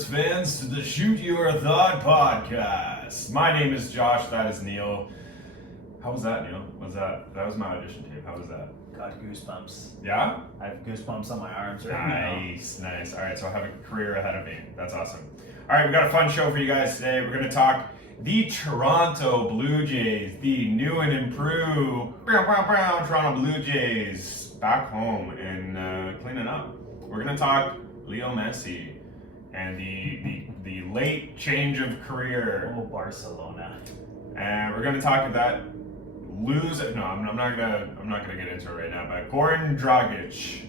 sports fans, to the Shoot Your Thought podcast. My name is Josh, that is Neil. How was that, Neil? That was my audition tape. How was that? Got goosebumps. Yeah? I have goosebumps on my arms right now. Nice. All right, so I have a career ahead of me. That's awesome. All right, we got a fun show for you guys today. We're going to talk the Toronto Blue Jays, the new and improved Toronto Blue Jays, back home and cleaning up. We're going to talk Lionel Messi and the late change of career. Oh, Barcelona. And we're going to talk that I'm not gonna get into it right now, but Goran Dragic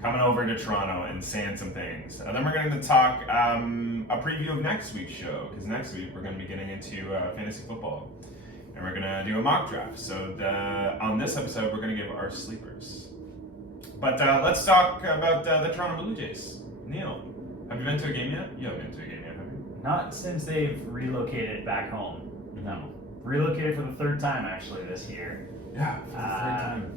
coming over to Toronto and saying some things. And then we're going to talk a preview of next week's show, because next week we're going to be getting into fantasy football. And we're going to do a mock draft. So on this episode, we're going to give our sleepers. But let's talk about the Toronto Blue Jays. Neil, have you been to a game yet? You haven't been to a game yet, have you? Not since they've relocated back home. No. Relocated for the third time, actually, this year. Yeah, for the third time.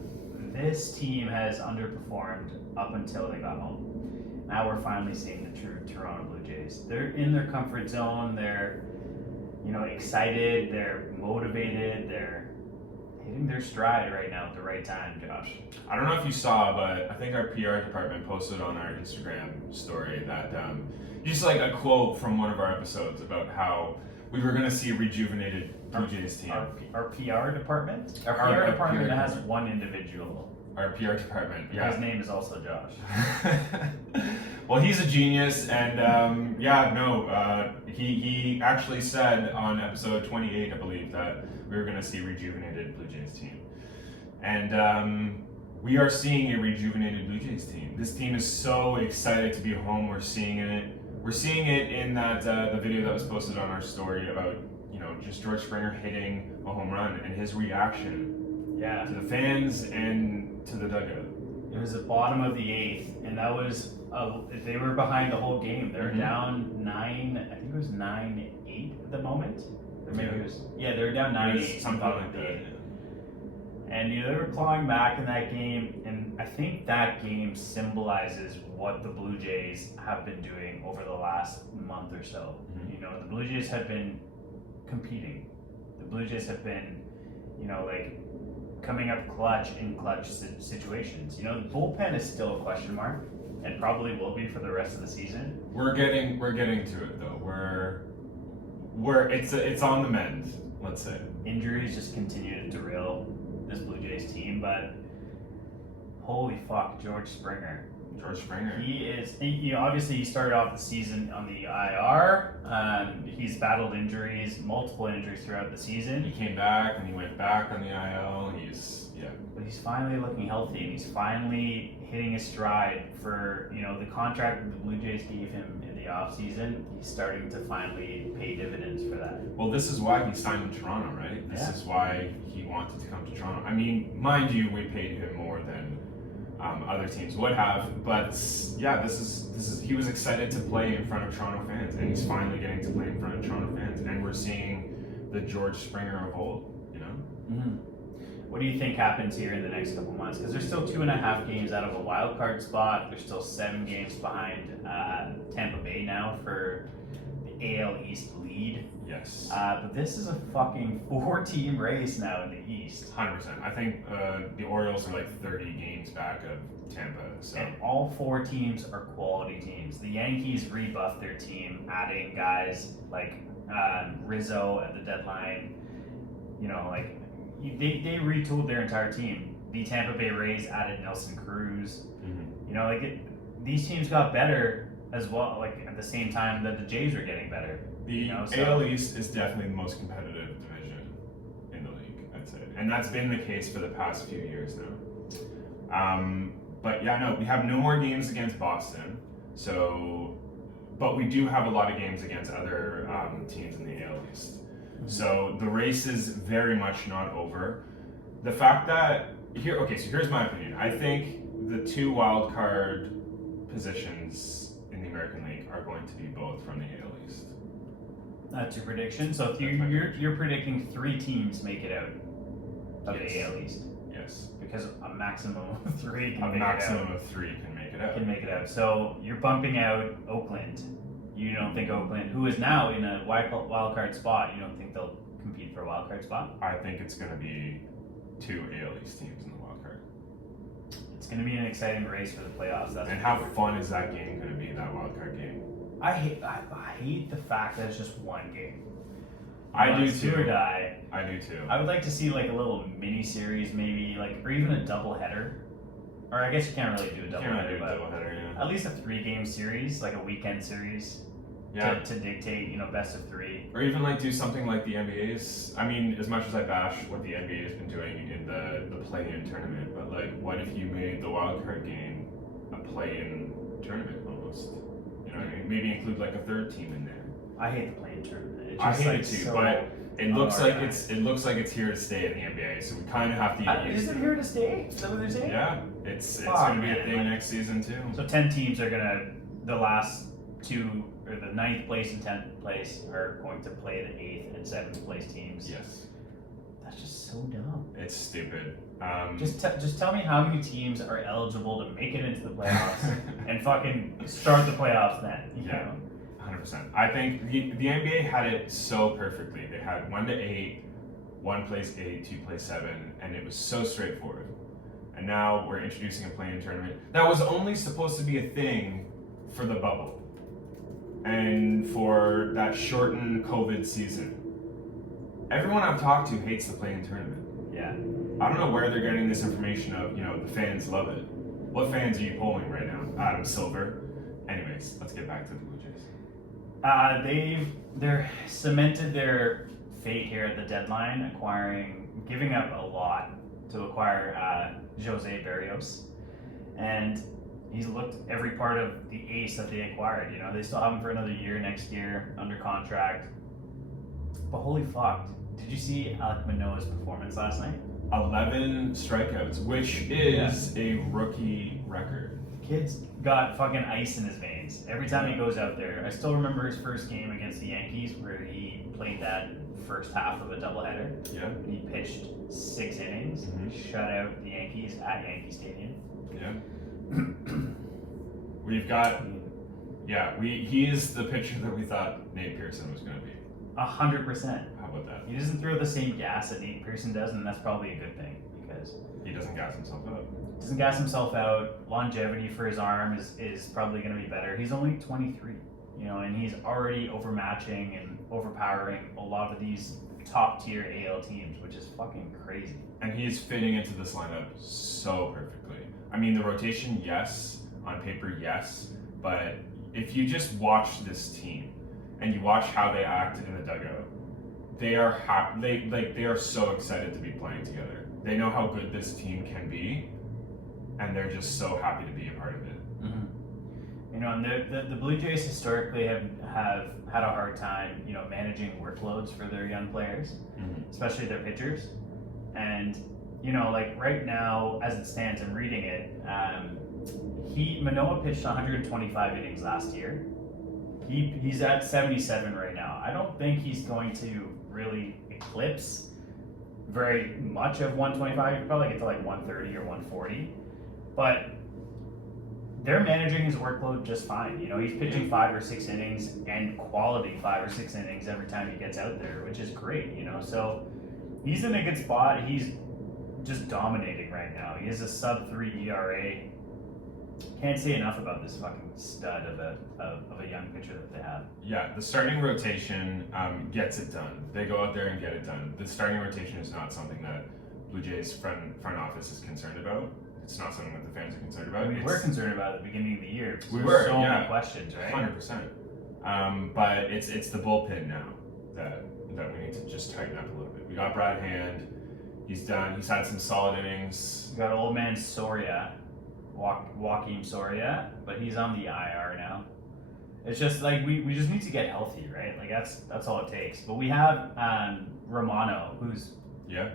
This team has underperformed up until they got home. Now we're finally seeing the true Toronto Blue Jays. They're in their comfort zone. They're, excited. They're motivated. They're hitting their stride right now at the right time, Josh. I don't know if you saw, but I think our PR department posted on our Instagram story that just like a quote from one of our episodes about how we were going to see a rejuvenated Blue Jays team. Our PR department? Our PR department has one individual. Our PR department, yeah. His name is also Josh. Well, he's a genius, and he actually said on episode 28, I believe, that we were going to see a rejuvenated Blue Jays team. And we are seeing a rejuvenated Blue Jays team. This team is so excited to be home. We're seeing it. We're seeing it in that the video that was posted on our story about just George Springer hitting a home run and his reaction to the fans and to the dugout. It was the bottom of the eighth, and that was they were behind the whole game. They were down 9. I think it was 9-8 at the moment. Or maybe it was they were down 9-8. Something like that. And they were clawing back in that game, and I think that game symbolizes what the Blue Jays have been doing over the last month or so. Mm-hmm. The Blue Jays have been competing. The Blue Jays have been, coming up clutch in clutch situations. The bullpen is still a question mark, and probably will be for the rest of the season. We're getting to it though. It's on the mend. Let's say Injuries just continue to derail this Blue Jays team, but holy fuck, George Springer. Obviously he started off the season on the IR. He's battled multiple injuries throughout the season. He came back and he went back on the IL. But he's finally looking healthy, and he's finally hitting his stride for, the contract that the Blue Jays gave him in the offseason. He's starting to finally pay dividends for that. Well, this is why he signed in Toronto, right? This is why he wanted to come to Toronto. I mean, mind you, we paid him more than other teams would have, but he was excited to play in front of Toronto fans, and he's finally getting to play in front of Toronto fans, and we're seeing the George Springer of old, Mm-hmm. What do you think happens here in the next couple months? Because there's still 2.5 games out of a wild card spot. There's still 7 games behind Tampa Bay now for the AL East lead. Yes. But this is a fucking 4-team race now in the East. 100%. I think the Orioles are like 30 games back of Tampa. So. And all 4 teams are quality teams. The Yankees rebuffed their team, adding guys like Rizzo at the deadline. They retooled their entire team. The Tampa Bay Rays added Nelson Cruz. Mm-hmm. These teams got better as well, at the same time that the Jays were getting better. The AL East is definitely the most competitive division in the league, I'd say. And that's been the case for the past few years now. We have no more games against Boston. But we do have a lot of games against other teams in the AL East. So the race is very much not over. The fact that here's my opinion. I think the 2 wild card positions in the American League are going to be both from the AL East. That's your prediction. So if you're predicting 3 teams make it out of the AL East. Yes. Because a maximum of 3 can make it out. Can make it out. So you're bumping out Oakland. You don't think Oakland, who is now in a wild card spot, you don't think they'll compete for a wild card spot? I think it's going to be 2 AL East teams in the wild card. It's going to be an exciting race for the playoffs. And how fun is that game going to be, that wild card game? I hate the fact that it's just one game. I do it's too. Do or die. I do too. I would like to see like a little mini series, maybe or even a double header. Or I guess you can't really do a double header, but at least a 3-game series, like a weekend series. Yeah. To dictate, best of 3. Or even do something like the NBA's. I mean, as much as I bash what the NBA has been doing in the play-in tournament, but what if you made the wild card game a play-in tournament almost? You know what I mean? Maybe include a 3rd team in there. I hate the play-in tournament. It's I just, hate it too, so but it looks like it's here to stay in the NBA. So we kind of have to get used is to it here to stay? Is that what they're saying? Yeah, it's going to be a thing next season too. So 10 teams are gonna the last 2 or the 9th place and 10th place are going to play the 8th and 7th place teams. Yes. That's just so dumb. It's stupid. Just tell me how many teams are eligible to make it into the playoffs and fucking start the playoffs then. You know? 100%. I think the NBA had it so perfectly. They had 1 to 8, 1 plays 8, 2 plays 7, and it was so straightforward. And now we're introducing a play-in tournament that was only supposed to be a thing for the bubble and for that shortened COVID season. Everyone I've talked to hates the play-in tournament. Yeah. I don't know where they're getting this information of, the fans love it. What fans are you polling right now? Adam Silver. Anyways, let's get back to the Blue Jays. They're cemented their fate here at the deadline, giving up a lot to acquire Jose Barrios, and he's looked every part of the ace that they acquired. They still have him for another year next year under contract. But holy fuck, did you see Alek Manoah's performance last night? 11 strikeouts, which is a rookie record. Kid's got fucking ice in his veins every time he goes out there. I still remember his first game against the Yankees where he played that first half of a doubleheader. Yeah. He pitched 6 innings, shut out the Yankees at Yankee Stadium. Yeah. We've got, he is the pitcher that we thought Nate Pearson was going to be. 100%. How about that? He doesn't throw the same gas that Nate Pearson does, and that's probably a good thing because he doesn't gas himself out. Longevity for his arm is probably going to be better. He's only 23, and he's already overmatching and overpowering a lot of these top tier AL teams, which is fucking crazy. And he's fitting into this lineup so perfectly. I mean, the rotation, yes. On paper, yes. But if you just watch this team and you watch how they act in the dugout, they are happy. They are so excited to be playing together. They know how good this team can be, and they're just so happy to be a part of it. Mm-hmm. And the Blue Jays historically have had a hard time, managing workloads for their young players, especially their pitchers. And right now, as it stands, I'm reading it. Manoah pitched 125 innings last year. He's at 77 right now. I don't think he's going to really eclipse very much of 125. He'll probably get to 130 or 140. But they're managing his workload just fine. He's pitching 5 or 6 innings and quality 5 or 6 innings every time he gets out there, which is great. So he's in a good spot. He's just dominating right now. He has a sub-3 ERA. Can't say enough about this fucking stud of a young pitcher that they have. Yeah, the starting rotation gets it done. They go out there and get it done. The starting rotation is not something that Blue Jays front office is concerned about. It's not something that the fans are concerned about. We were concerned about it at the beginning of the year. We were, so many questions, right? 100%. But it's the bullpen now that we need to just tighten up a little bit. We got Brad Hand. He's done. He's had some solid innings. We got old man Soria. Joaquim Soria, but he's on the IR now. It's just we just need to get healthy, right? That's all it takes. But we have Romano, who's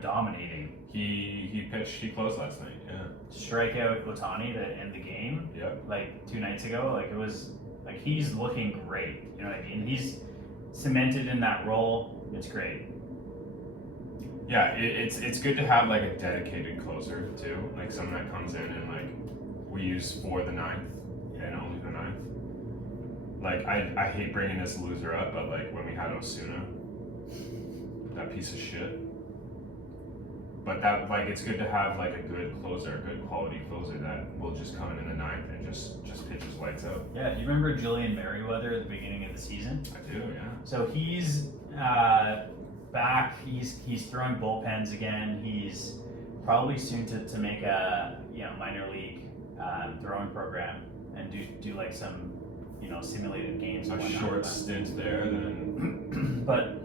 dominating. He pitched. He closed last night. Yeah. Strikeout Otani to end the game. Yep. 2 nights ago. It was he's looking great. You know what I mean? He's cemented in that role. It's great. Yeah, it's good to have a dedicated closer too, someone that comes in and we use for the 9th and only the 9th. Like, I hate bringing this loser up, but like when we had Osuna, that piece of shit. But that, like, it's good to have like a good closer, a good quality closer that will just come in the ninth and just pitch his lights out. Yeah, do you remember Julian Merriweather at the beginning of the season? I do, yeah. So he's back. He's throwing bullpens again. He's probably soon to make a minor league throwing program and do like some simulated games. A short stint there, then. But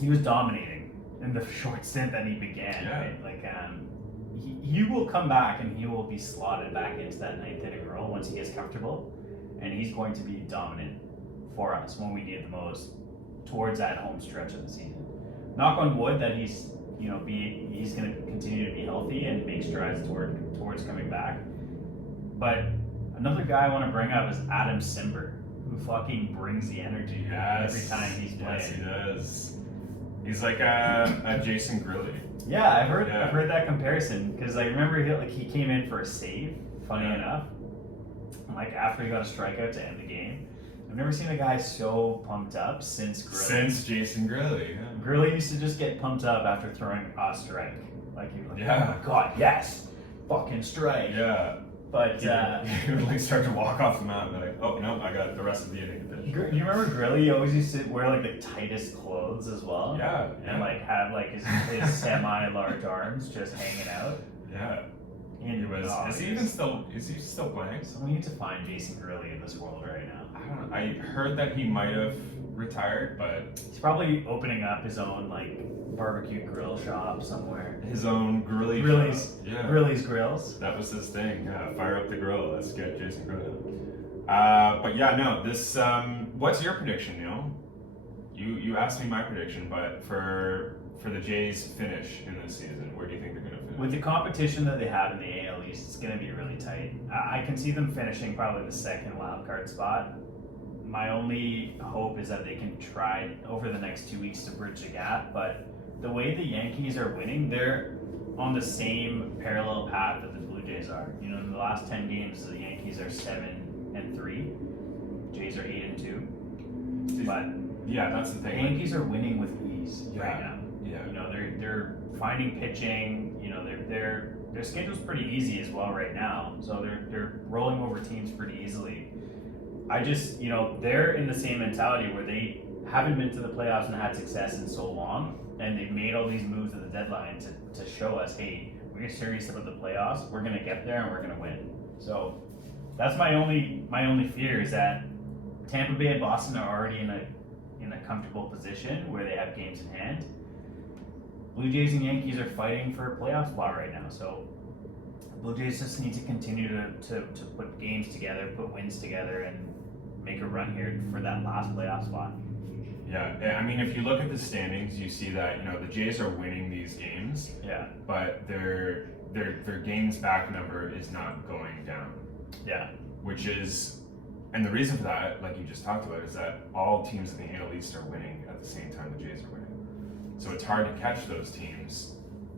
he was dominating in the short stint that he began. Yeah. Right? Like he will come back and he will be slotted back into that ninth inning role once he gets comfortable, and he's going to be dominant for us when we need the most towards that home stretch of the season. Knock on wood that he's going to continue to be healthy and make strides towards coming back. But another guy I want to bring up is Adam Simbert, who fucking brings the energy every time he's playing. Yes, he does. He's like a Jason Grilly. Yeah, I've heard that comparison because I remember he came in for a save. Funny enough, like after he got a strikeout to end the game. I've never seen a guy so pumped up since Grilly. Since Jason Grilly, yeah. Grilly used to just get pumped up after throwing a strike. Like he was like, yeah. Oh my god, yes, fucking strike. Yeah. But he would like start to walk off the mound and be like, oh no, I got the rest of the inning to pitch. You remember Grilly always used to wear like the tightest clothes as well? Yeah. And like have like his semi-large arms just hanging out. Yeah. And He was. Is he still playing? So we need to find Jason Grilly in this world right now. I don't know. I heard that he might have retired, but he's probably opening up his own like barbecue grill shop somewhere. his own Grilly's Grills. That was his thing. Yeah, fire up the grill. Let's get Jason Grilly. But yeah, no. This. What's your prediction, Neil? You asked me my prediction, but for the Jays finish in this season, where do you think they're going to finish? With the competition that they have in the AL East, it's going to be really tight. I can see them finishing probably the second wild card spot. My only hope is that they can try over the next 2 weeks to bridge the gap, but the way the Yankees are winning, they're on the same parallel path that the Blue Jays are. In the last 10 games, the Yankees are 7-3, Jays are 8-2. But yeah, that's the the thing. Yankees are winning with ease right now. Yeah. They're finding pitching. Their schedule's pretty easy as well right now, so they're rolling over teams pretty easily. I just they're in the same mentality where they haven't been to the playoffs and had success in so long, and they've made all these moves at the deadline to show us, hey, we're serious about the playoffs. We're gonna get there and we're gonna win. So that's my only fear is that Tampa Bay and Boston are already in a comfortable position where they have games in hand. Blue Jays and Yankees are fighting for a playoff spot right now, so Blue Jays just need to continue to put games together, put wins together, and make a run here for that last playoff spot. Yeah, I mean, if you look at the standings, you see that the Jays are winning these games. Yeah. But their games back number is not going down. Yeah. Which is, and the reason for that, like you just talked about, is that all teams in the AL East are winning at the same time the Jays are winning. So it's hard to catch those teams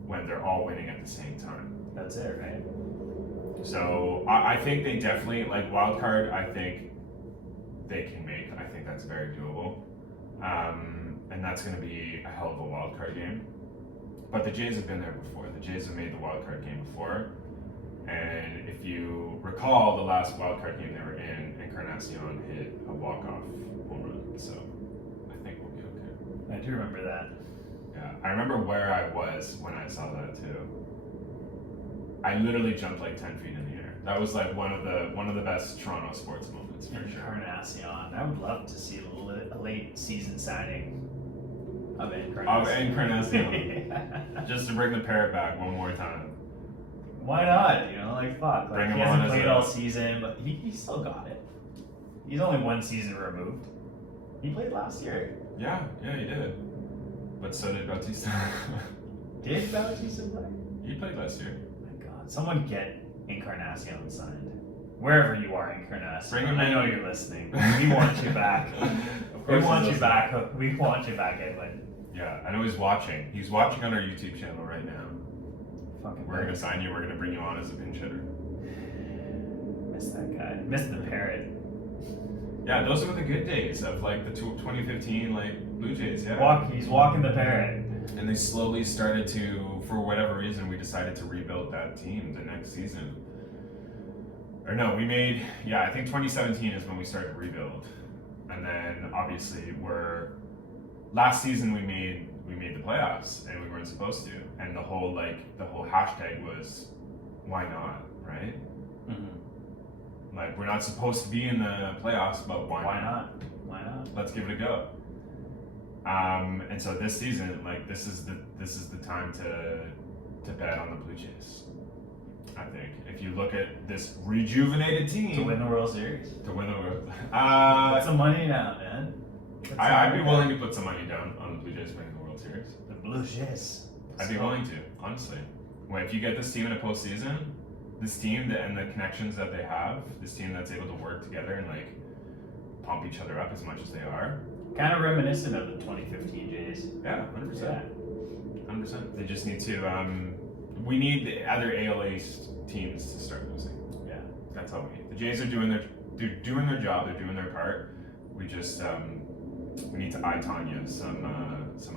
when they're all winning at the same time. That's it, right? So I think they definitely, like wild card, I think they can make. I think that's very doable. And that's going to be a hell of a wild card game. But the Jays have been there before. The Jays have made the wild card game before. And if you recall, the last wild card game they were in, Encarnacion hit a walk-off home run. So I think we'll be okay. I do remember that. Yeah, I remember where I was when I saw that too. I literally jumped like 10 feet in the air. That was like one of the best Toronto sports moments for sure. Encarnacion. I would love to see a late season signing of Encarnacion. Just to bring the parrot back one more time. Why not? Fuck. Bring him he on hasn't as played a- all season, but he still got it. He's only one season removed. He played last year. Yeah, he did. But so did Bautista. Did Bautista play? He played last year. My God, someone get Encarnacion signed. Wherever you are, Encarnacion. Bring him I in. know you're listening. We want you back. Of We course want he's you back. We want you back, Edwin. Yeah, I know he's watching. He's watching on our YouTube channel right now. Fucking We're gonna sign you. We're gonna bring you on as a pinch hitter. miss that guy. Miss the parrot. Yeah, those were the good days of like the 2015 like Blue Jays. Yeah. He's walking the parrot. And they slowly started to, for whatever reason, we decided to rebuild that team the next season. Or no, I think 2017 is when we started to rebuild. And then obviously last season we made the playoffs and we weren't supposed to. And the whole hashtag was, why not, right? Mm-hmm. Like, we're not supposed to be in the playoffs, but why not? Why not? Let's give it a go. And so this season, like, this is the time to bet on the Blue Jays. I think if you look at this rejuvenated team To win the World Series. to win the World, Put some money down, man. I'd be willing to put some money down on the Blue Jays winning the World Series. The Blue Jays. I'd be willing to, honestly. Well, if you get this team in a postseason, this team and the connections that they have, this team that's able to work together and like pump each other up as much as they are. Kind of reminiscent of the 2015 Jays. Yeah, 100%. Yeah. 100%. They just need to. We need the other AL East teams to start losing. Yeah. That's all we need. The Jays are doing their job. They're doing their part. We just we need to eye Tanya some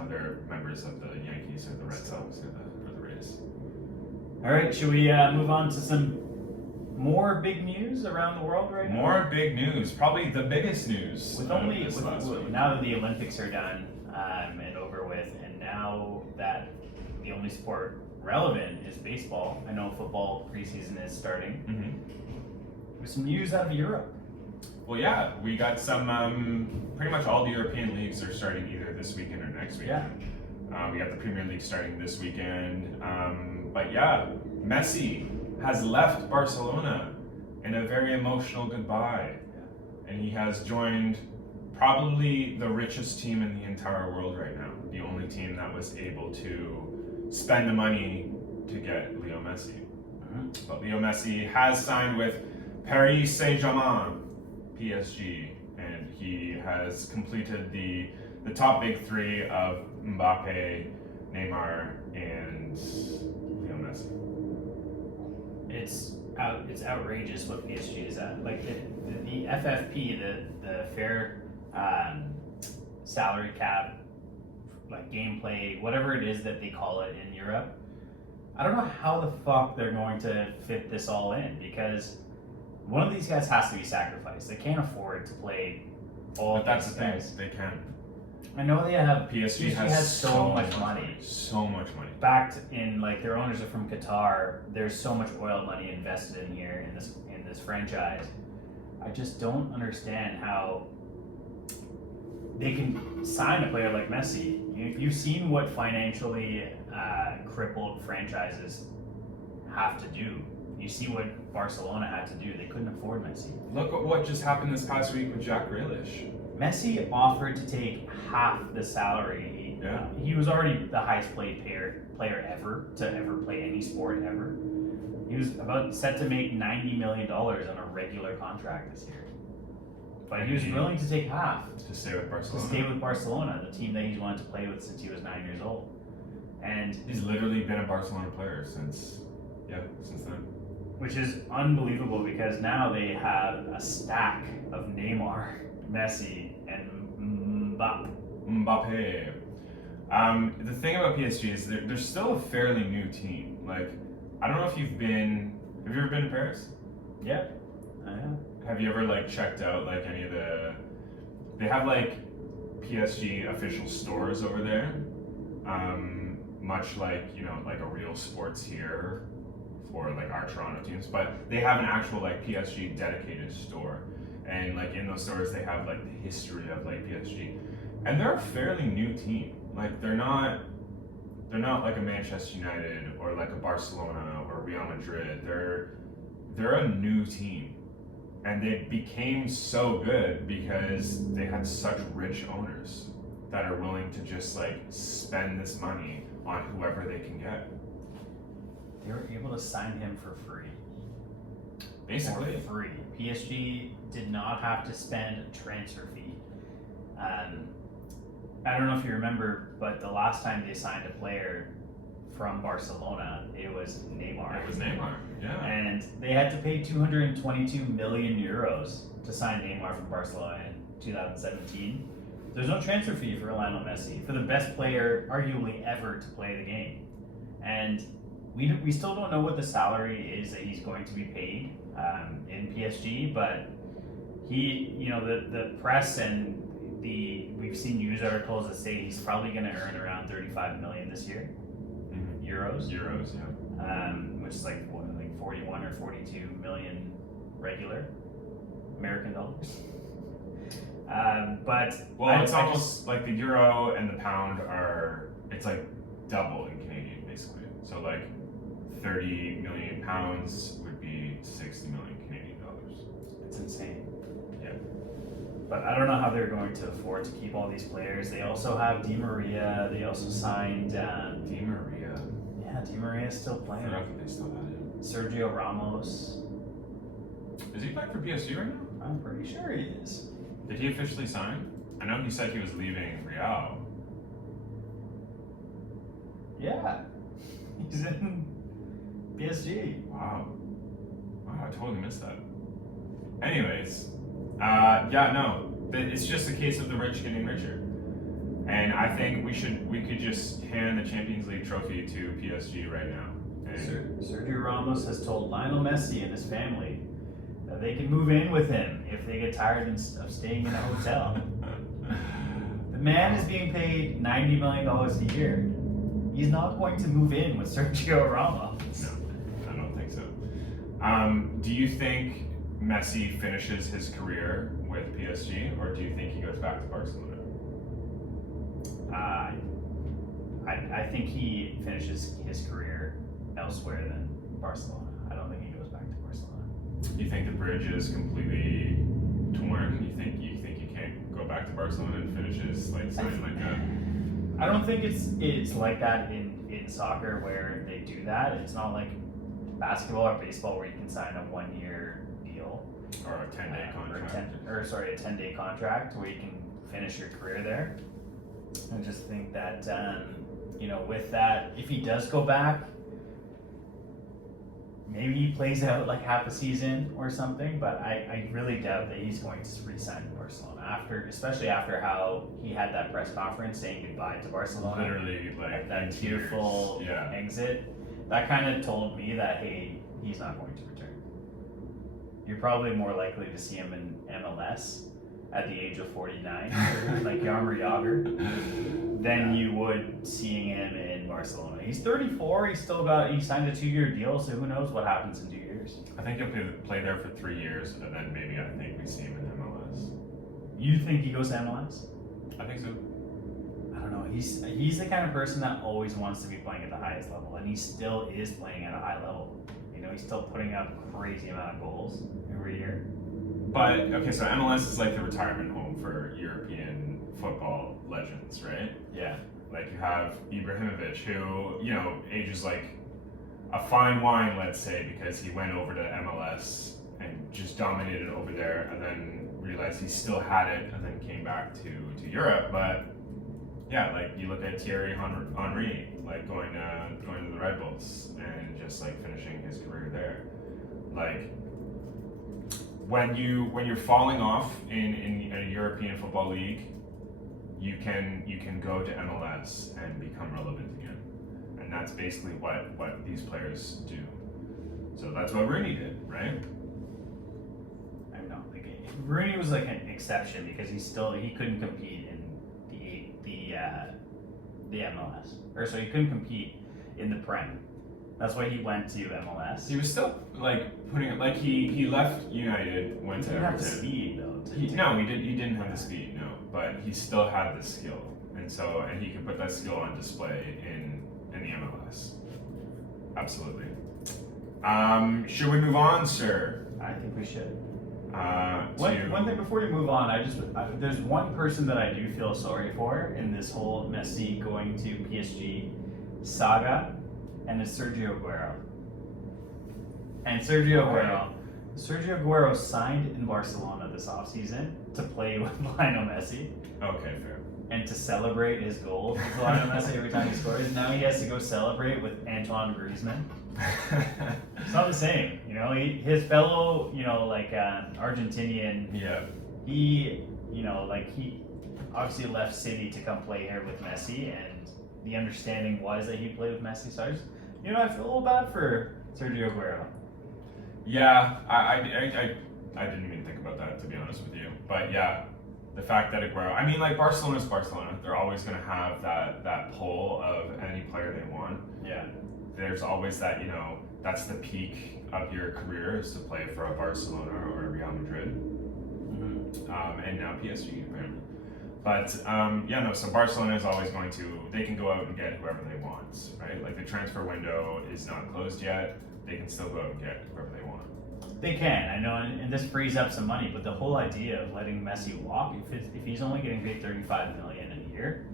other members of the Yankees or the Red Sox or the Rays. All right, should we move on to some more big news around the world right now? More big news. Probably the biggest news. Now that the Olympics are done and over with, and now that the only sport relevant is baseball. I know football preseason is starting. Mm-hmm. With some news out of Europe. Well, yeah, we got some. Pretty much all the European leagues are starting either this weekend or next weekend. Yeah. We got the Premier League starting this weekend. But yeah, Messi has left Barcelona in a very emotional goodbye, and he has joined probably the richest team in the entire world right now. The only team that was able to spend the money to get Leo Messi. Mm-hmm. But Leo Messi has signed with Paris Saint-Germain, PSG, and he has completed the top big three of Mbappe, Neymar, and Leo Messi. It's outrageous what PSG is at. Like the FFP, the fair salary cap, like gameplay, whatever it is that they call it in Europe. I don't know how the fuck they're going to fit this all in, because one of these guys has to be sacrificed. They can't afford to play all. But that's these the thing, guys. they can. I know they have. PSG has so much money. So much money. Backed in, like, their owners are from Qatar. There's so much oil money invested in here in this franchise. I just don't understand how they can sign a player like Messi. You've seen what financially crippled franchises have to do. You see what Barcelona had to do. They couldn't afford Messi. Look at what just happened this past week with Jack Grealish. Messi offered to take half the salary. He was already the highest paid player ever to ever play any sport ever. He was about set to make $90 million on a regular contract this year. But he was willing to take half. To stay with Barcelona. To stay with Barcelona, the team that he's wanted to play with since he was 9 years old. And he's literally been a Barcelona player since then. Which is unbelievable, because now they have a stack of Neymar, Messi, and Mbappe. The thing about PSG is they're still a fairly new team. Like, I don't know if have you ever been to Paris? Yeah, I have. Have you ever like checked out like any of they have like PSG official stores over there, much like, like a Real Sports here for like our Toronto teams, but they have an actual like PSG dedicated store, and like in those stores they have like the history of like PSG, and they're a fairly new team. Like they're not like a Manchester United or like a Barcelona or Real Madrid. They're a new team, and they became so good because they had such rich owners that are willing to just like spend this money on whoever they can get. They were able to sign him for free. Basically. For free. PSG did not have to spend a transfer fee. I don't know if you remember, but the last time they signed a player from Barcelona, it was Neymar. It was Neymar, yeah. And they had to pay 222 million euros to sign Neymar from Barcelona in 2017. There's no transfer fee for Lionel Messi, for the best player arguably ever to play the game. And we still don't know what the salary is that he's going to be paid in PSG, but the press and we've seen news articles that say he's probably going to earn around 35 million this year, euros. Euros, yeah. Which is like 41 or 42 million regular American dollars. It's almost like the euro and the pound it's like double in Canadian basically. So like 30 million pounds would be 60 million Canadian dollars. It's insane. Yeah. But I don't know how they're going to afford to keep all these players. They also have Di Maria. They also signed Di Maria. Yeah, Di Maria's still playing. I forgot that they still had him. Sergio Ramos. Is he playing for PSG right now? I'm pretty sure he is. Did he officially sign? I know he said he was leaving Real. Yeah. He's in PSG. Wow, I totally missed that. Anyways, it's just a case of the rich getting richer. And I think we could just hand the Champions League trophy to PSG right now. And Sergio Ramos has told Lionel Messi and his family that they can move in with him if they get tired of staying in a hotel. The man is being paid $90 million a year. He's not going to move in with Sergio Ramos. No, I don't think so. Do you think Messi finishes his career with PSG, or do you think he goes back to Barcelona? I think he finishes his career elsewhere than Barcelona. I don't think he goes back to Barcelona. You think the bridge is completely torn? You think you can't go back to Barcelona and finish his sign like that? I don't think it's like that in soccer where they do that. It's not like basketball or baseball where you can sign a 1-year deal or a 10-day contract. A 10-day contract where you can finish your career there. I just think that with that, if he does go back, maybe he plays out like half a season or something, but I really doubt that he's going to re-sign in Barcelona especially after how he had that press conference saying goodbye to Barcelona. Literally, like that tearful exit. That kind of told me that, hey, he's not going to return. You're probably more likely to see him in MLS at the age of 49, like Jaromir Jagr, than you would seeing him in Barcelona. He's 34. He signed a 2-year deal, so who knows what happens in 2 years. I think he'll play there for 3 years, and then maybe I think we see him in MLS. You think he goes to MLS? I think so. I don't know. He's the kind of person that always wants to be playing at the highest level, and he still is playing at a high level. He's still putting up a crazy amount of goals every year. But okay, so MLS is like the retirement home for European football legends, right? Yeah. Like you have Ibrahimovic, who ages like a fine wine, let's say, because he went over to MLS and just dominated over there, and then realized he still had it, and then came back to Europe. But yeah, like you look at Thierry Henry, like going to the Red Bulls and just like finishing his career there. Like when you're falling off in a European football league, you can go to MLS and become relevant again, and that's basically what these players do. So that's what Rooney did, right? I don't know. Rooney was like an exception because he couldn't compete in the MLS, or so he couldn't compete in the Prem. That's why he went to MLS. He was still like putting it like he left United, went to Everton. He didn't have the speed though. He didn't have the speed, no, but he still had the skill, and he could put that skill on display in the MLS. Absolutely. Should we move on, sir? I think we should. One thing before you move on, there's one person that I do feel sorry for in this whole Messi going to PSG saga, and it's Sergio Aguero. And Sergio Aguero signed in Barcelona this offseason to play with Lionel Messi. Okay, fair. and to celebrate his goal with Lionel Messi every time he scores. Now he has to go celebrate with Antoine Griezmann. It's not the same, you know. His fellow, you know, like Argentinian. Yeah. He, you know, like he obviously left City to come play here with Messi, and the understanding was that he played with Messi. So I feel a little bad for Sergio Aguero. Yeah, I didn't even think about that, to be honest with you. But yeah, the fact that Aguero, I mean, like Barcelona's Barcelona. They're always going to have that pull of any player they want. Yeah. There's always that, you know, that's the peak of your career is to play for a Barcelona or a Real Madrid. Mm-hmm. And now PSG, apparently. But so Barcelona is always going to, they can go out and get whoever they want, right? Like the transfer window is not closed yet. They can still go out and get whoever they want. They can, I know, and this frees up some money, but the whole idea of letting Messi walk, if he's only getting paid $35 million a year,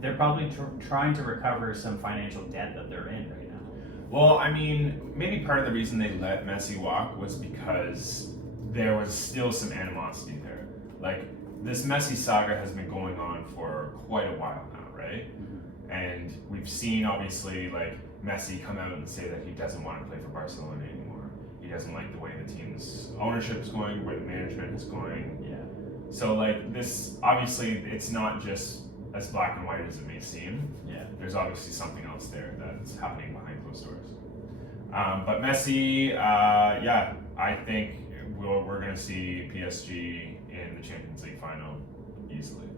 they're probably trying to recover some financial debt that they're in right now. Well, I mean, maybe part of the reason they let Messi walk was because there was still some animosity there. Like, this Messi saga has been going on for quite a while now, right? Mm-hmm. And we've seen, obviously, like, Messi come out and say that he doesn't want to play for Barcelona anymore. He doesn't like the way the team's ownership is going, the way the management is going. Yeah. So, like, this, obviously, it's not just as black and white as it may seem. Yeah. There's obviously something else there that's happening behind closed doors. But Messi, I think we're going to see PSG in the Champions League final easily.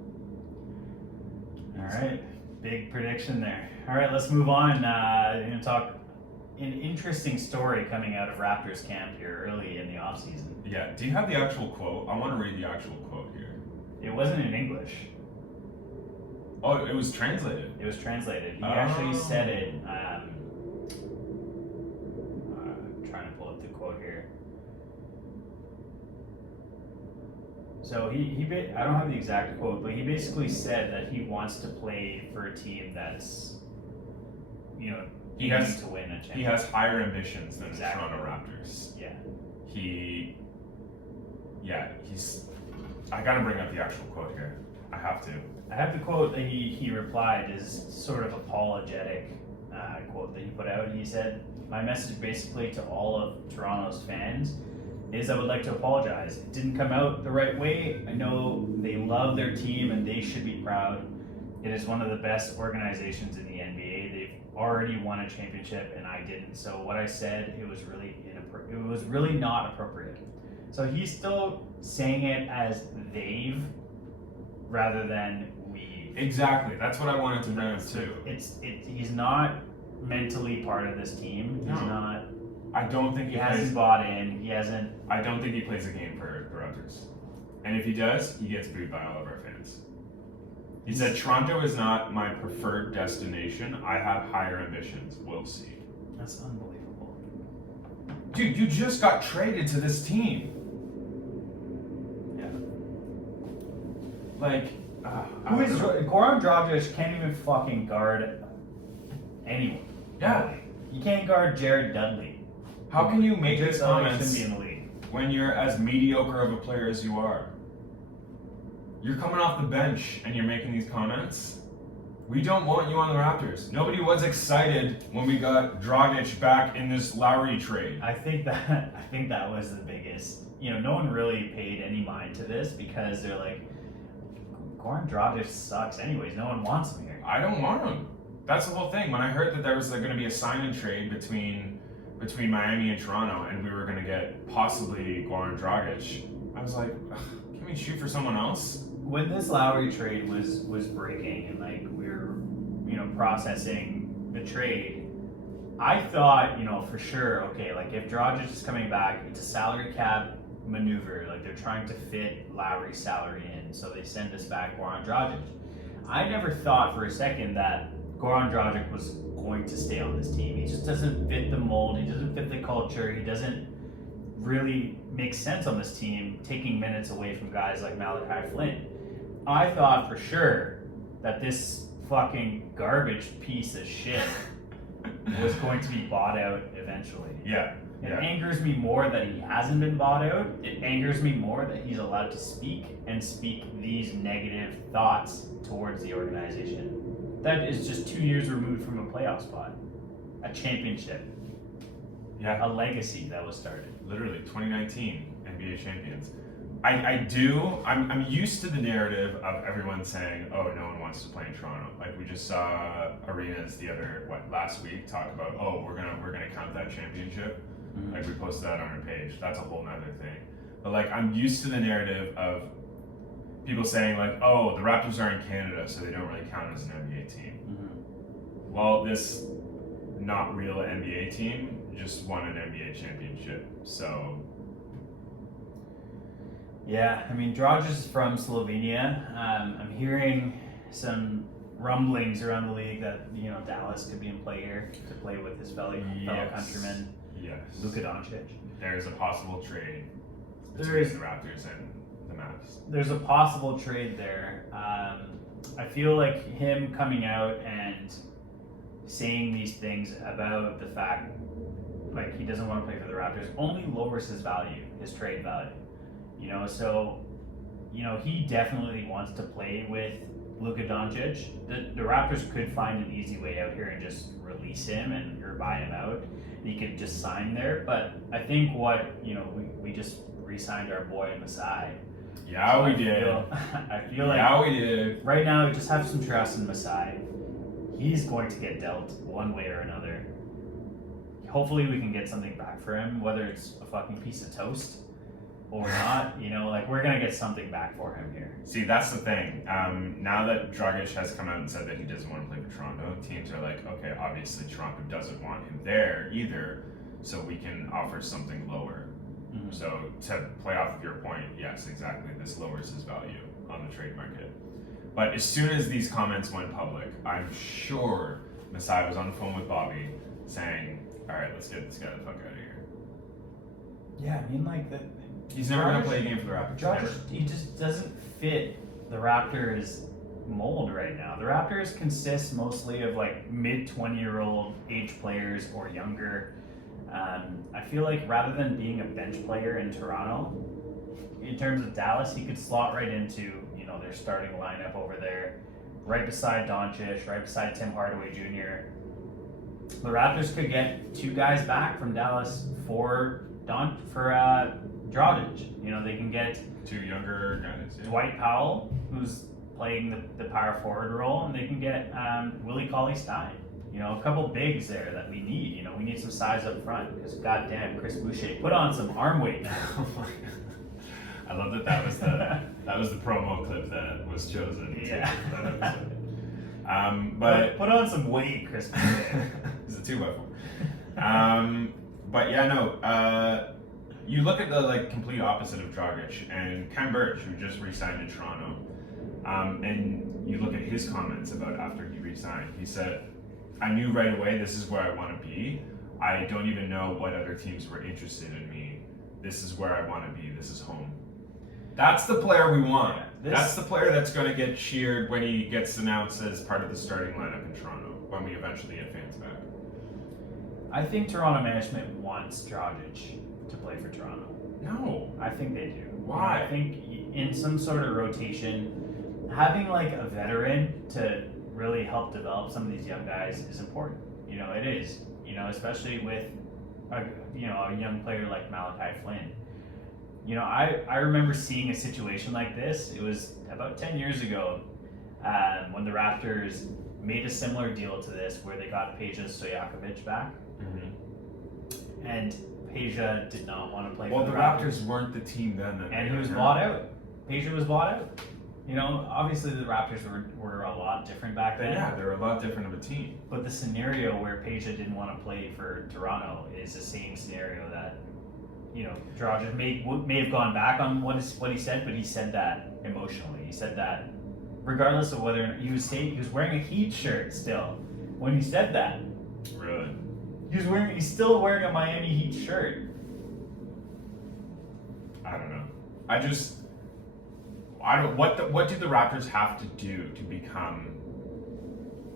All right, big prediction there. All right, let's move on. We're going to talk an interesting story coming out of Raptors camp here early in the offseason. Yeah, do you have the actual quote? I want to read the actual quote here. It wasn't in English. Oh, it was translated. It was translated. He actually said it. I'm trying to pull up the quote here. So I don't have the exact quote, but he basically said that he wants to play for a team that's, you know, he has to win a championship. He has higher ambitions than Exactly. the Toronto Raptors. Yeah. He's. I gotta bring up the actual quote here. I have to. I have the quote that he replied is sort of apologetic quote that he put out. He said, "My message basically to all of Toronto's fans is I would like to apologize. It didn't come out the right way. I know they love their team and they should be proud. It is one of the best organizations in the NBA. They've already won a championship and I didn't. So what I said, it was really not appropriate." So he's still saying it as they've rather than we. Exactly. That's what I wanted to bring up too. He's not mentally part of this team. He's not. I don't think he hasn't bought in. He hasn't. I don't think he plays a game for the Raptors. And if he does, he gets booed by all of our fans. He said, "Toronto is not my preferred destination. I have higher ambitions. We'll see." That's unbelievable. Dude, you just got traded to this team. Yeah. Like, who is Goran Dragic? Can't even fucking guard anyone. Yeah. You can't guard Jared Dudley. How can you make these comments be in the league when you're as mediocre of a player as you are? You're coming off the bench and you're making these comments. We don't want you on the Raptors. Nobody was excited when we got Dragic back in this Lowry trade. I think that was the biggest. You know, no one really paid any mind to this because they're like, Goran Dragic sucks anyways. No one wants him here. I don't want him. That's the whole thing. When I heard that there was going to be a sign and trade between Miami and Toronto, and we were going to get possibly Goran Dragic, I was like, can we shoot for someone else? When this Lowry trade was breaking and like we were, you know, processing the trade, I thought, you know, for sure, okay, like if Dragic is coming back, it's a salary cap maneuver. Like they're trying to fit Lowry's salary in, so they send us back Goran Dragic. I never thought for a second that Goran Dragic was going to stay on this team. He just doesn't fit the mold. He doesn't fit the culture. He doesn't really make sense on this team, taking minutes away from guys like Malachi Flynn. I thought for sure that this fucking garbage piece of shit was going to be bought out eventually. Yeah. It Yeah. angers me more that he hasn't been bought out. It angers me more that he's allowed to speak these negative thoughts towards the organization. That is just 2 years removed from a playoff spot, a championship, Yeah. a legacy that was started. Literally 2019 NBA champions. I'm used to the narrative of everyone saying, oh, no one wants to play in Toronto. Like we just saw arenas last week talk about, oh, we're gonna count that championship. Mm-hmm. Like we posted that on our page. That's a whole nother thing. But like I'm used to the narrative of people saying like, oh, the Raptors are in Canada, so they don't really count as an NBA team. Mm-hmm. Well, this not real NBA team just won an NBA championship. So yeah, I mean, Dragic is from Slovenia. I'm hearing some rumblings around the league that Dallas could be in play here to play with his fellow countryman, yes, Luka Doncic. There's a possible trade There between is. the Raptors and the Mavs. There's a possible trade there. I feel like him coming out and saying these things about the fact like he doesn't want to play for the Raptors only lowers his value, his trade value. He definitely wants to play with Luka Doncic. The Raptors could find an easy way out here and just release him or buy him out. He could just sign there. But I think we just re-signed our boy Masai. Yeah, So we did. I feel like Yeah, we did. right now we just have some trust in Masai. He's going to get dealt one way or another. Hopefully we can get something back for him, whether it's a fucking piece of toast or not. We're gonna get something back for him here. See, that's the thing. Now that Dragic has come out and said that he doesn't want to play for Toronto, teams are like, okay, obviously Toronto doesn't want him there either, so we can offer something lower. Mm-hmm. So to play off of your point, yes, exactly. This lowers his value on the trade market. But as soon as these comments went public, I'm sure Masai was on the phone with Bobby saying, all right, let's get this guy the fuck out of here. Yeah, I mean, like that. He's never going to play a game for the Raptors. Josh, Never. he just doesn't fit the Raptors mold right now. The Raptors consist mostly of like mid 20-year-old age players or younger. I feel like rather than being a bench player in Toronto, in terms of Dallas, he could slot right into their starting lineup over there, right beside Doncic, right beside Tim Hardaway Jr. The Raptors could get two guys back from Dallas for Dragic. They can get Two younger guys. Yeah. Dwight Powell, who's playing the power forward role, and they can get Willie Cauley-Stein. A couple bigs there that we need. We need some size up front because goddamn, Chris Boucher, put on some arm weight now. Oh my God. I love that was the promo clip that was chosen. Yeah. For that episode. But put on some weight, Chris Boucher. it's a 2x4. But yeah, no. You look at the complete opposite of Dragic and Ken Birch, who just re-signed in Toronto, and you look at his comments about after he re-signed. He said, "I knew right away this is where I want to be. I don't even know what other teams were interested in me. This is where I want to be. This is home." That's the player we want. That's the player that's going to get cheered when he gets announced as part of the starting lineup in Toronto when we eventually get fans back. I think Toronto management wants Dragic to play for Toronto. No. I think they do. Why? I think in some sort of rotation, having a veteran to really help develop some of these young guys is important. It is. Especially with a young player like Malachi Flynn. I remember seeing a situation like this. It was about 10 years ago when the Raptors made a similar deal to this where they got Peja Stojakovic back. Mm-hmm. And Peja did not want to play Well, for the Raptors weren't the team then. and he was bought out. Peja was bought out. Obviously the Raptors were a lot different back then. Yeah, they're a lot different of a team. But the scenario where Peja didn't want to play for Toronto is the same scenario that Dragic may have gone back on what he said, but he said that emotionally. He said that regardless of whether he was wearing a Heat shirt still when he said that. Really? He's still wearing a Miami Heat shirt. I don't know. What do the Raptors have to do to become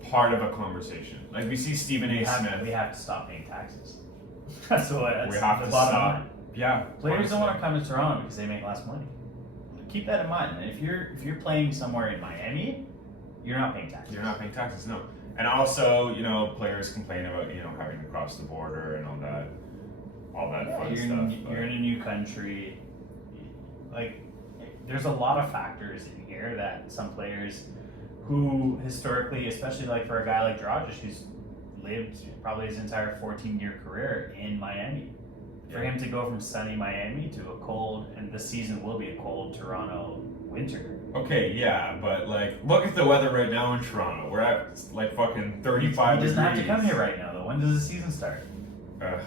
part of a conversation? We see Stephen A. Smith. We have to stop paying taxes. So that's we have the to bottom stop. line. Yeah, Players don't honestly. want to come to Toronto because they make less money. Keep that in mind. And if you're playing somewhere in Miami, you're not paying taxes. You're not paying taxes, no. And also, players complain about having to cross the border and all that fun you're stuff. you're in a new country. Like, there's a lot of factors in here that some players who historically, especially like for a guy like Dragic, who's lived probably his entire 14-year career in Miami, for him to go from sunny Miami to a cold, and the season will be a cold Toronto winter. Okay, yeah, but look at the weather right now in Toronto. We're at fucking 35 He doesn't have to degrees. come here right now, though. When does the season start? Ugh.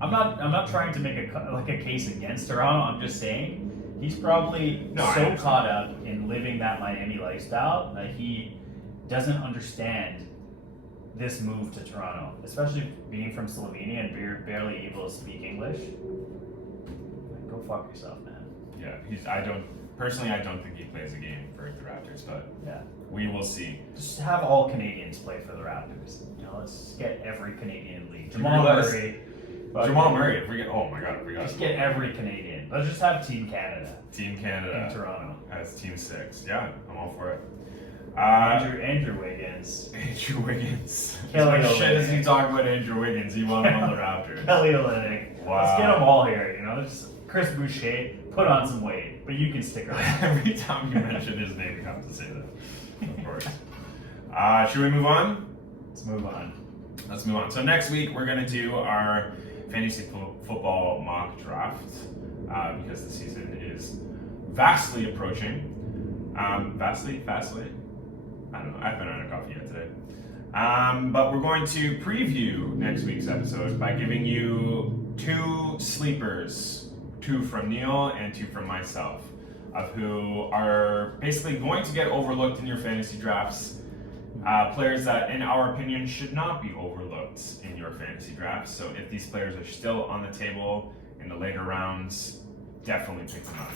I'm not trying to make a case against Toronto. I'm just saying he's probably so caught up in living that Miami lifestyle that he doesn't understand this move to Toronto, especially being from Slovenia and barely able to speak English. Go fuck yourself, man. Yeah, I don't think he plays a game for the Raptors, but Yeah. we will see. Just have all Canadians play for the Raptors. Let's get every Canadian league. Do you realize- Jamal Murray, if we get, oh my god, if we got Just get every Canadian. Let's just have Team Canada Team in Canada Toronto. as Team 6. Yeah, I'm all for it. Andrew Wiggins. Andrew Wiggins. Kelly As much shit as Olynyk. you talk about Andrew Wiggins, you want him on the Raptors. Kelly Olynyk. Wow. Let's get them all here. Just Chris Boucher, put on some weight, but you can stick around. Every time you mention his name, you have to say that. Of course. Should we move on? Let's move on. Let's move on. So next week we're gonna do our fantasy football mock draft because the season is vastly approaching. Vastly. I don't know. I haven't had a coffee yet today. But we're going to preview next week's episode by giving you 2 sleepers, 2 from Neil and 2 from myself, of who are basically going to get overlooked in your fantasy drafts. Players that, in our opinion, should not be overlooked in your fantasy drafts. So if these players are still on the table in the later rounds, definitely pick them up.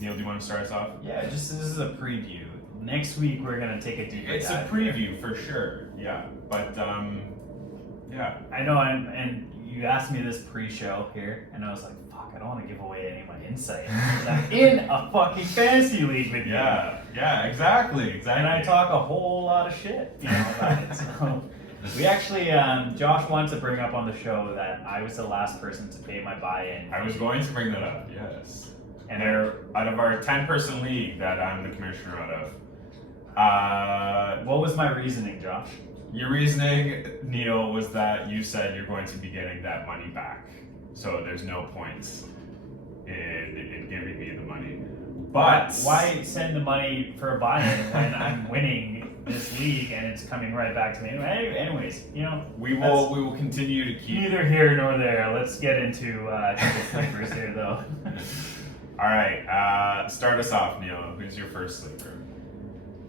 Neil, do you want to start us off? Yeah, this is a preview. Next week we're gonna take a deeper It's dive. a preview for sure. Yeah, but yeah. I know, and you asked me this pre-show here, and I was like, fuck, I don't want to give away any of my insight. I'm in a fucking fantasy league with you. Yeah, exactly. And I talk a whole lot of shit, about it. So we actually, Josh wanted to bring up on the show that I was the last person to pay my buy-in. I was going to bring that up. Yes. And they're out of our 10-person league that I'm the commissioner out of. What was my reasoning, Josh? Your reasoning, Neil, was that you said you're going to be getting that money back. So there's no points in giving me the money. But why send the money for a buy-in when I'm winning this league and it's coming right back to me? Anyways, we will continue to keep. Neither here nor there. Let's get into the sleepers here, though. All right, start us off, Neil. Who's your first sleeper?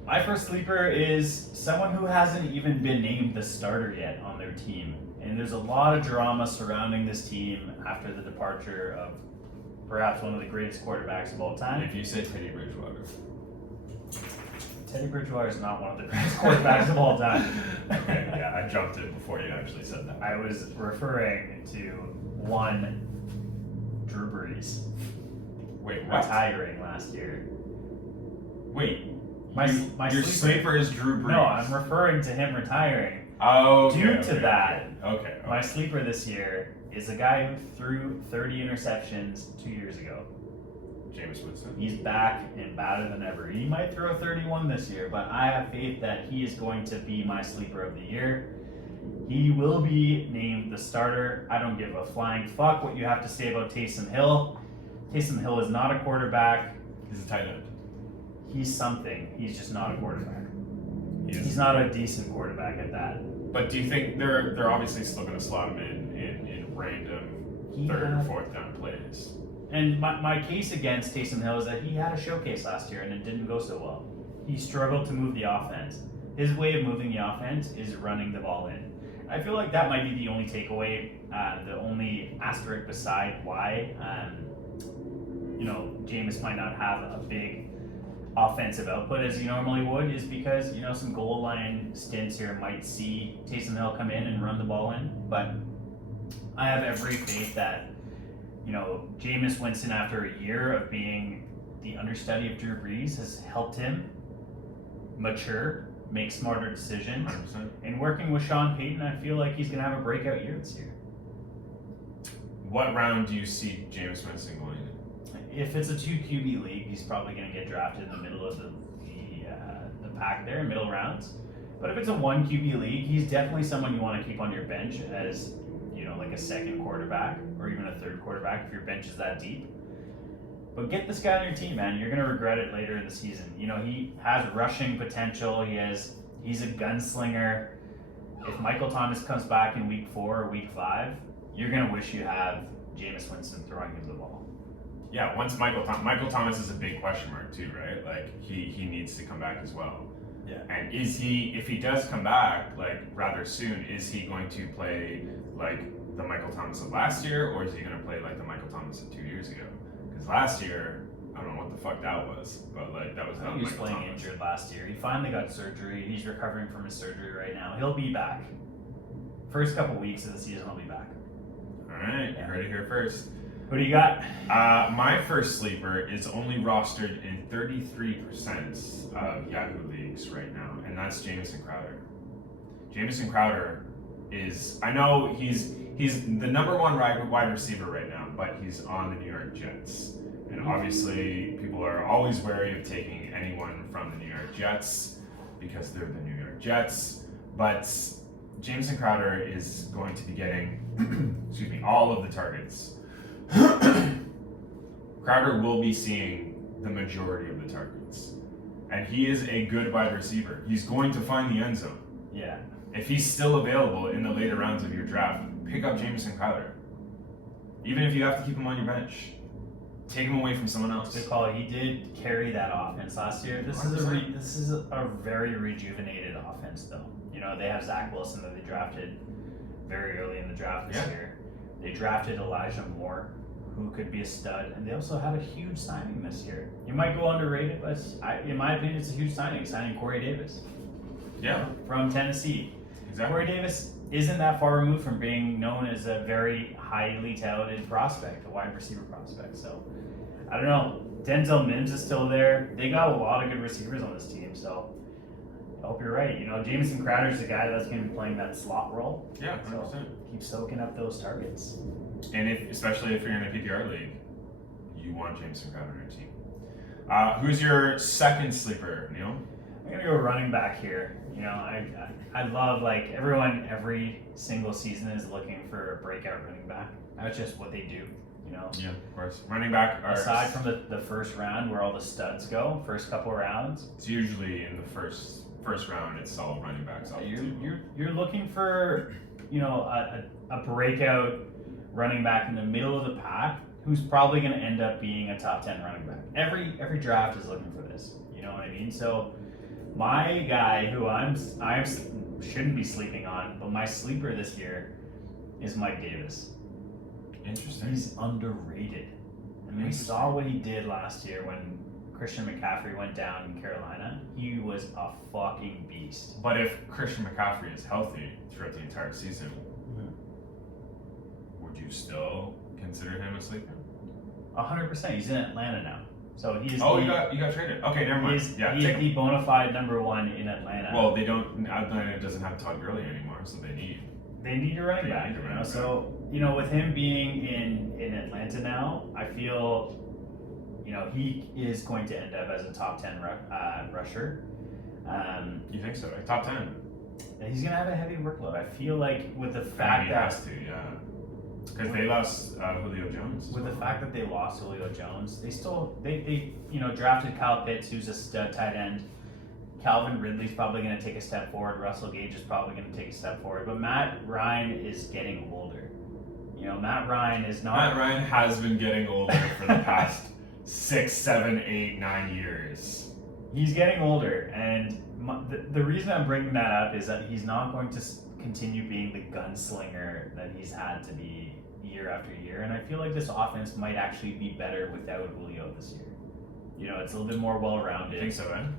My first sleeper is someone who hasn't even been named the starter yet on their team. And there's a lot of drama surrounding this team after the departure of perhaps one of the greatest quarterbacks of all time. If you say Teddy Bridgewater. Teddy Bridgewater is not one of the greatest quarterbacks of all time. Okay, yeah, I jumped it before you actually said that. I was referring to one Drew Brees. Wait, what? Retiring last year. Wait, My your sleeper sleeper is Drew Brees. No, I'm referring to him retiring. Oh, Due to that, Okay. my sleeper this year is a guy who threw 30 interceptions 2 years ago. Jameis Winston. He's back and badder than ever. He might throw 31 this year, but I have faith that he is going to be my sleeper of the year. He will be named the starter. I don't give a flying fuck what you have to say about Taysom Hill. Taysom Hill is not a quarterback. He's a tight end. He's something. He's just not a quarterback. He is. He's not a decent quarterback at that. But do you think they're obviously still going to slot him in random third or fourth down plays? And my case against Taysom Hill is that he had a showcase last year and it didn't go so well. He struggled to move the offense. His way of moving the offense is running the ball in. I feel like that might be the only takeaway, the only asterisk beside why, Jameis might not have a big offensive output as he normally would, is because, some goal line stints here might see Taysom Hill come in and run the ball in. But I have every faith that, Jameis Winston, after a year of being the understudy of Drew Brees, has helped him mature, make smarter decisions. 100%. And working with Sean Payton, I feel like he's going to have a breakout year this year. What round do you see Jameis Winston going in? If it's a 2 QB league, he's probably going to get drafted in the middle of the pack there, middle rounds. But if it's a 1 QB league, he's definitely someone you want to keep on your bench as, like a second quarterback or even a third quarterback if your bench is that deep. But get this guy on your team, man. You're going to regret it later in the season. He has rushing potential. He's a gunslinger. If Michael Thomas comes back in week 4 or week 5, you're going to wish you have Jameis Winston throwing him the ball. Yeah, once Michael Thomas is a big question mark too, right? Like he needs to come back as well. Yeah. And if he does come back like rather soon, is he going to play like the Michael Thomas of last year, or is he going to play like the Michael Thomas of 2 years ago? Because last year, I don't know what the fuck that was, but like that was not He was Michael playing Thomas. injured last year. He finally got surgery. He's recovering from his surgery right now. He'll be back. First couple weeks of the season, he'll be back. All right, you heard it here first. Who do you got? My first sleeper is only rostered in 33% of Yahoo leagues right now, and that's Jamison Crowder. Jamison Crowder is, I know he's the number 1 wide receiver right now, but he's on the New York Jets. And obviously, people are always wary of taking anyone from the New York Jets because they're the New York Jets. But Jamison Crowder is going to be getting, all of the targets. Crowder will be seeing the majority of the targets. And he is a good wide receiver. He's going to find the end zone. Yeah. If he's still available in the later rounds of your draft, pick up Jamison Crowder. Even if you have to keep him on your bench, take him away from someone else. Good call. He did carry that offense last year. This is a very rejuvenated offense, though. They have Zach Wilson that they drafted very early in the draft this year. They drafted Elijah Moore, who could be a stud, and they also had a huge signing this year. You might go underrated, but in my opinion, it's a huge signing Corey Davis. Yeah. From Tennessee. Exactly. Corey Davis isn't that far removed from being known as a very highly touted prospect, a wide receiver prospect. So, I don't know. Denzel Mims is still there. They got a lot of good receivers on this team, so I hope you're right. Jamison Crowder's the guy that's going to be playing that slot role. Yeah, 100%. So keep soaking up those targets. And especially if you're in a PPR league, you want Jamison Crowder on your team. Who's your second sleeper, Neil? I'm gonna go running back here. I love everyone every single season is looking for a breakout running back. That's just what they do. Yeah, of course. Running back are Aside from the first round where all the studs go, first couple rounds. It's usually in the first round. It's solid running backs. You're looking for a breakout running back in the middle of the pack who's probably going to end up being a top 10 running back. Every draft is looking for this. You know what I mean? So my guy who I shouldn't be sleeping on, but my sleeper this year is Mike Davis. Interesting. He's underrated. We saw what he did last year when Christian McCaffrey went down in Carolina. He was a fucking beast. But if Christian McCaffrey is healthy throughout the entire season, would you still consider him a sleeper? 100%. He's in Atlanta now. So he's you got traded. Okay, never mind. He's the bona fide number 1 in Atlanta. Well, Atlanta doesn't have Todd Gurley anymore, so they need a running back. So with him being in Atlanta now, I feel he is going to end up as a top 10 rusher. You think so? Right? Top 10. He's gonna have a heavy workload. I feel like with the fact he has to, yeah. Because they lost Julio Jones. With the fact that they lost Julio Jones, they drafted Kyle Pitts, who's a stud tight end. Calvin Ridley's probably going to take a step forward. Russell Gage is probably going to take a step forward. But Matt Ryan is getting older. Matt Ryan has been getting older for the past 6, 7, 8, 9 years. He's getting older, and the reason I'm bringing that up is that he's not going to continue being the gunslinger that he's had to be year after year. And I feel like this offense might actually be better without Julio this year. It's a little bit more well-rounded. You think so, man?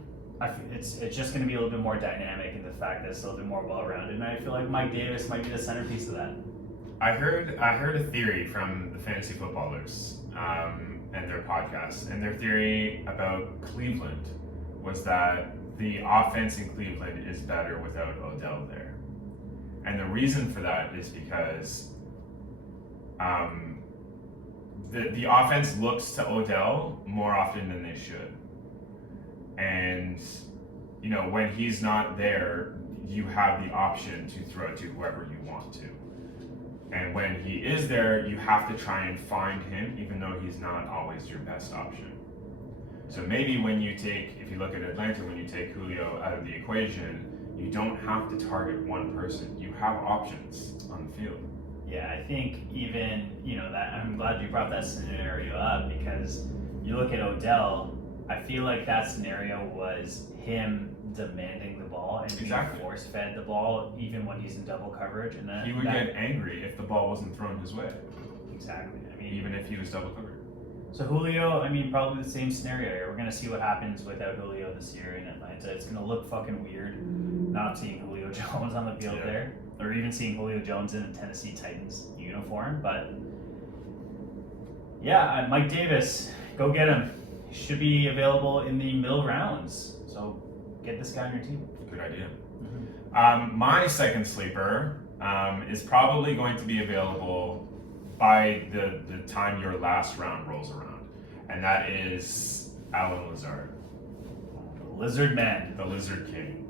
It's just going to be a little bit more dynamic in the fact that it's a little bit more well-rounded. And I feel like Mike Davis might be the centerpiece of that. I heard a theory from the fantasy footballers and their podcast, and their theory about Cleveland was that the offense in Cleveland is better without Odell there, and the reason for that is because the offense looks to Odell more often than they should, and when he's not there, you have the option to throw to whoever you want to. And when he is there, you have to try and find him, even though he's not always your best option. So maybe if you look at Atlanta, when you take Julio out of the equation, you don't have to target one person. You have options on the field. Yeah, I think even, that I'm glad you brought that scenario up, because you look at Odell, I feel like that scenario was him demanding the ball and being force-fed the ball even when he's in double coverage, and then he would get angry if the ball wasn't thrown his way. Exactly. Even if he was double covered. So Julio, probably the same scenario here. We're gonna see what happens without Julio this year in Atlanta. It's gonna look fucking weird not seeing Julio Jones on the field there, or even seeing Julio Jones in a Tennessee Titans uniform. But yeah, Mike Davis, go get him. He should be available in the middle rounds. So get this guy on your team. Good idea. My second sleeper is probably going to be available by the time your last round rolls around, and that is Allen Lazard. The Lizard Man. The Lizard King.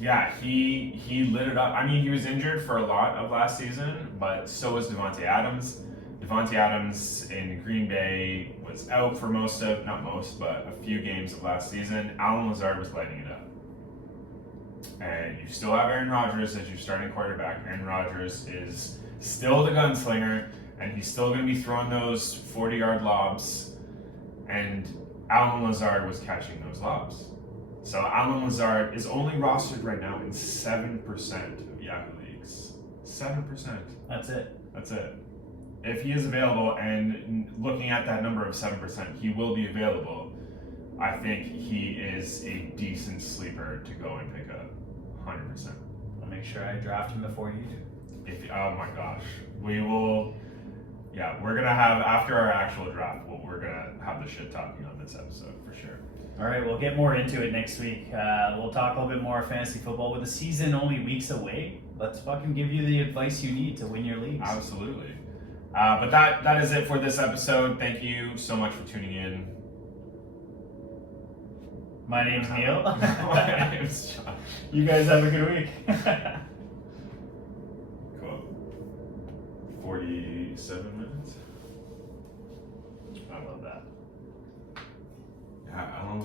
He lit it up. He was injured for a lot of last season, but so was Devontae Adams. Devontae Adams in Green Bay was out for but a few games of last season. Allen Lazard was lighting it up. And you still have Aaron Rodgers as your starting quarterback. Aaron Rodgers is still the gunslinger, and he's still going to be throwing those 40-yard lobs. And Allen Lazard was catching those lobs. So Allen Lazard is only rostered right now in 7% of Yahoo leagues. 7%. That's it. If he is available, and looking at that number of 7%, he will be available, I think he is a decent sleeper to go and pick up. 100%. I'll make sure I draft him before you do. Oh my gosh. We will, we're going to have, after our actual draft, we're going to have the shit talking on this episode for sure. All right, we'll get more into it next week. We'll talk a little bit more fantasy football with the season only weeks away. Let's fucking give you the advice you need to win your leagues. Absolutely. But that is it for this episode. Thank you so much for tuning in. My name's Neil. My name's John. You guys have a good week. Cool. 47 minutes. I love that. Yeah, I don't know.